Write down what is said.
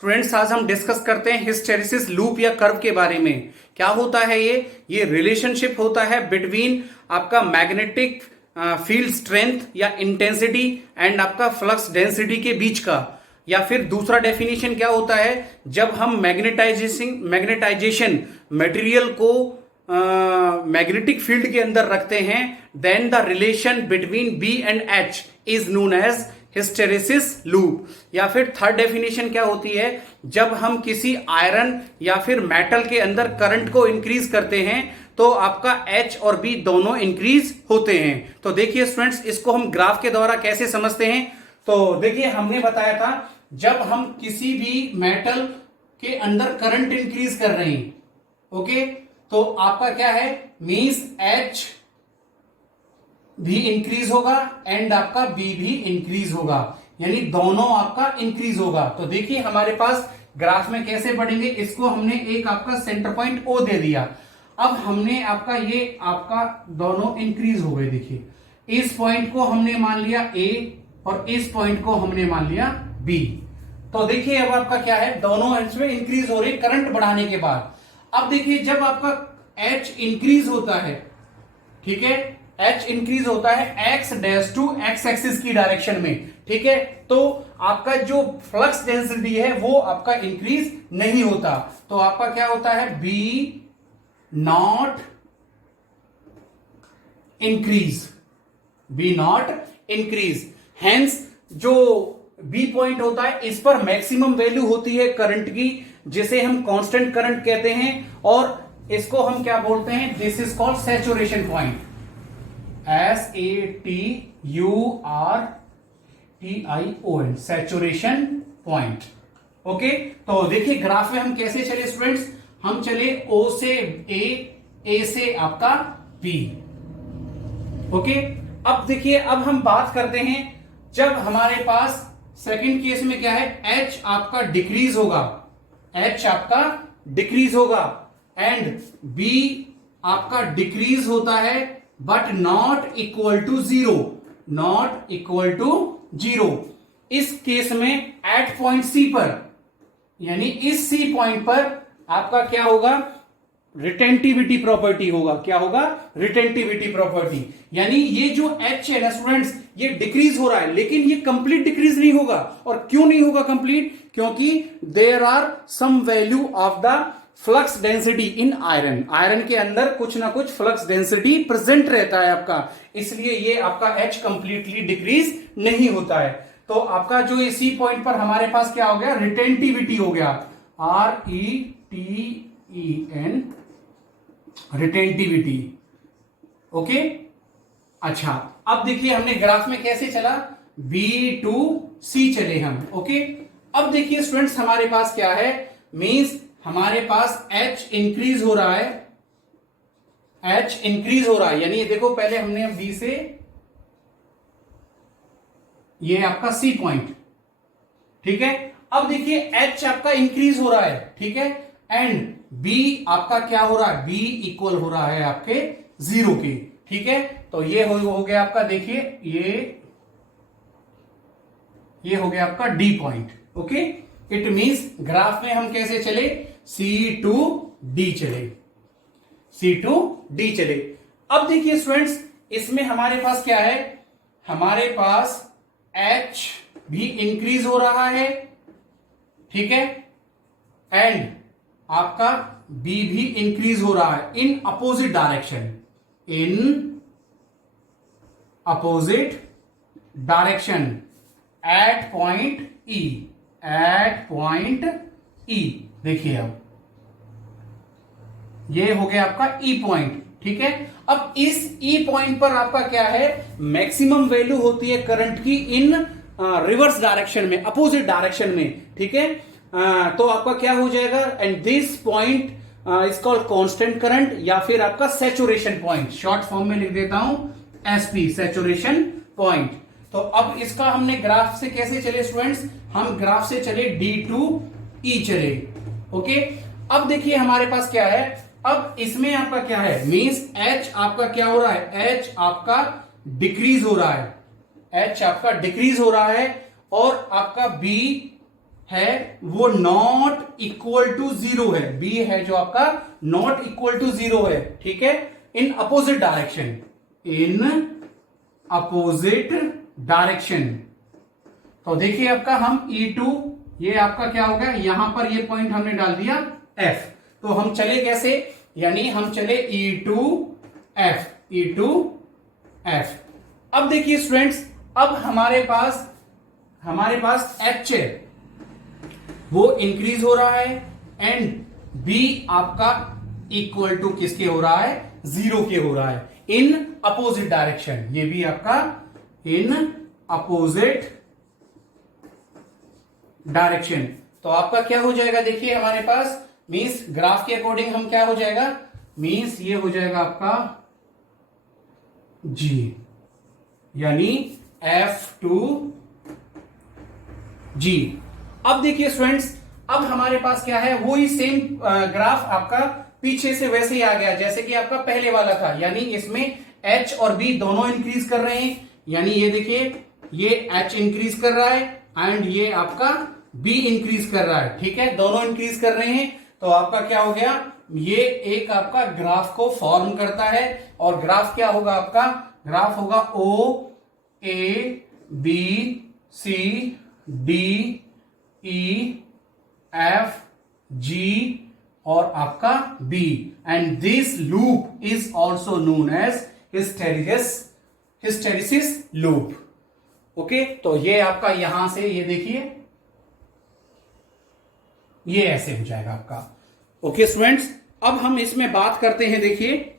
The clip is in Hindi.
स्टूडेंट्स, आज हम डिस्कस करते हैं हिस्टेरिसिस लूप या कर्व के बारे में। क्या होता है ये रिलेशनशिप होता है बिटवीन आपका मैग्नेटिक फील्ड स्ट्रेंथ या इंटेंसिटी एंड आपका फ्लक्स डेंसिटी के बीच का। या फिर दूसरा डेफिनेशन क्या होता है, जब हम मैग्नेटाइजेशन मटेरियल को मैग्नेटिक फील्ड के अंदर रखते हैं, then the relation between B and H is known as hysteresis loop. या फिर थर्ड डेफिनेशन क्या होती है, जब हम किसी आयरन या फिर मेटल के अंदर करंट को इंक्रीज करते हैं तो आपका H और B दोनों इंक्रीज होते हैं। तो देखिए स्टूडेंट्स, इसको हम ग्राफ के द्वारा कैसे समझते हैं। तो देखिए, हमने बताया था जब हम किसी भी मेटल के अंदर करंट इंक्रीज कर रहे हैं, ओके, तो आपका क्या है, मींस H भी इंक्रीज होगा एंड आपका बी भी इंक्रीज होगा, यानी दोनों आपका इंक्रीज होगा। तो देखिए हमारे पास ग्राफ में कैसे बढ़ेंगे, इसको हमने एक आपका सेंटर पॉइंट O दे दिया। अब हमने आपका ये आपका दोनों इंक्रीज हो गए। देखिए, इस पॉइंट को हमने मान लिया A और इस पॉइंट को हमने मान लिया B। तो देखिए अब आपका क्या है, दोनों एंड्स में इंक्रीज हो रही करंट बढ़ाने के बाद। अब देखिए जब आपका H इंक्रीज होता है, ठीक है, H इंक्रीज होता है x dash to x axis की डायरेक्शन में, ठीक है, तो आपका जो फ्लक्स डेंसिटी है वो आपका इंक्रीज नहीं होता। तो आपका क्या होता है, B not increase, B not increase. Hence जो B पॉइंट होता है, इस पर मैक्सिमम वैल्यू होती है करंट की, जिसे हम कांस्टेंट करंट कहते हैं, और इसको हम क्या बोलते हैं, this is called saturation point, SATURTION, saturation point. Okay, तो देखिए ग्राफ में हम कैसे चले स्टूडेंट्स, हम चले O से A से आपका B। ओके, अब देखिए, अब हम बात करते हैं जब हमारे पास सेकंड केस में क्या है, H आपका डिक्रीज होगा, H आपका डिक्रीज होगा एंड B आपका डिक्रीज होता है but not equal to zero, not equal to zero. इस केस में एट पॉइंट C पर, यानी इस C पॉइंट पर आपका क्या होगा, रिटेंटिविटी प्रॉपर्टी होगा। क्या होगा, रिटेंटिविटी प्रॉपर्टी, यानी ये जो H है ना स्टूडेंट्स, ये डिक्रीज हो रहा है, लेकिन ये कंप्लीट डिक्रीज नहीं होगा। और क्यों नहीं होगा कंप्लीट, क्योंकि there are some value of the flux density in iron, iron के अंदर कुछ ना कुछ फ्लक्स डेंसिटी प्रेजेंट रहता है आपका, इसलिए ये आपका H कंप्लीटली डिक्रीज नहीं होता है। तो आपका जो इसी पॉइंट पर हमारे पास क्या हो गया, रिटेंटिविटी हो गया, RETEN, रिटेंटिविटी। ओके, अच्छा, अब देखिए हमने ग्राफ में कैसे चला, B to C चले हम। ओके, अब देखिए स्टूडेंट्स हमारे पास क्या है, मींस हमारे पास H इंक्रीज हो रहा है, H इंक्रीज हो रहा है, यानी देखो पहले हमने B से, ये आपका C पॉइंट, ठीक है, अब देखिए H आपका इंक्रीज हो रहा है, ठीक है, एंड B आपका क्या हो रहा है, B इक्वल हो रहा है आपके जीरो के, ठीक है। तो ये हो गया आपका, देखिए ये हो गया आपका D point. Okay, it means graph में हम कैसे चले, C to D चले, C to D चले। अब देखिए स्टूडेंट्स, इसमें हमारे पास क्या है, हमारे पास H भी इंक्रीज हो रहा है, ठीक है, एंड आपका B भी इंक्रीज हो रहा है in opposite direction, in opposite direction at point E, at point E। देखिए अब ये हो गया आपका E पॉइंट, ठीक है। अब इस E पॉइंट पर आपका क्या है, मैक्सिमम वैल्यू होती है करंट की इन रिवर्स डायरेक्शन में, अपोजिट डायरेक्शन में, ठीक है। तो आपका क्या हो जाएगा, and this point is called constant current, या फिर आपका सैचुरेशन पॉइंट, शॉर्ट फॉर्म में लिख देता हूं SP, सैचुरेशन पॉइंट। तो अब इसका हमने ग्राफ से कैसे चले स्टूडेंट्स, हम ग्राफ से चले D to E चले। ओके, अब देखिए हमारे पास क्या है, अब इसमें आपका क्या है, मींस H आपका क्या हो रहा है, H आपका डिक्रीज हो रहा है, H आपका डिक्रीज हो रहा है, और आपका B है वो नॉट इक्वल टू जीरो है, बी है जो आपका नॉट इक्वल टू जीरो है, ठीक है, in opposite direction, in opposite direction. तो देखिए आपका हम E2, ये आपका क्या हो गया, यहां पर ये पॉइंट हमने डाल दिया F। तो हम चले कैसे, यानी हम चले E2F, E2F। अब देखिए स्टूडेंट्स, अब हमारे पास H है वो इंक्रीज हो रहा है एंड B आपका इक्वल टू किसके हो रहा है, जीरो के हो रहा है, इन अपोजिट डायरेक्शन। ये भी आपका इन अपोजिट डायरेक्शन। तो आपका क्या हो जाएगा, देखिए हमारे पास मींस ग्राफ के अकॉर्डिंग हम क्या हो जाएगा, मींस ये हो जाएगा आपका G, यानी F2G। अब देखिए स्टूडेंट्स, अब हमारे पास क्या है, वो ही सेम ग्राफ आपका पीछे से वैसे ही आ गया जैसे कि आपका पहले वाला था, यानी इसमें H और B दोनों इंक्रीज कर रहे हैं, यानी ये देखिए ये H इंक्रीज कर रहा है एंड ये आपका B इंक्रीज कर रहा है, ठीक है, दोनों इंक्रीज कर रहे हैं। तो आपका क्या हो गया, ये एक आपका ग्राफ को फॉर्म करता है और ग्राफ क्या होगा, आपका ग्राफ होगा OABCDEFG और आपका B, and this loop is also known as hysteresis loop. Okay, तो ये आपका यहां से ये देखिए ये ऐसे हो जाएगा आपका। ओके स्टूडेंट्स, अब हम इसमें बात करते हैं, देखिए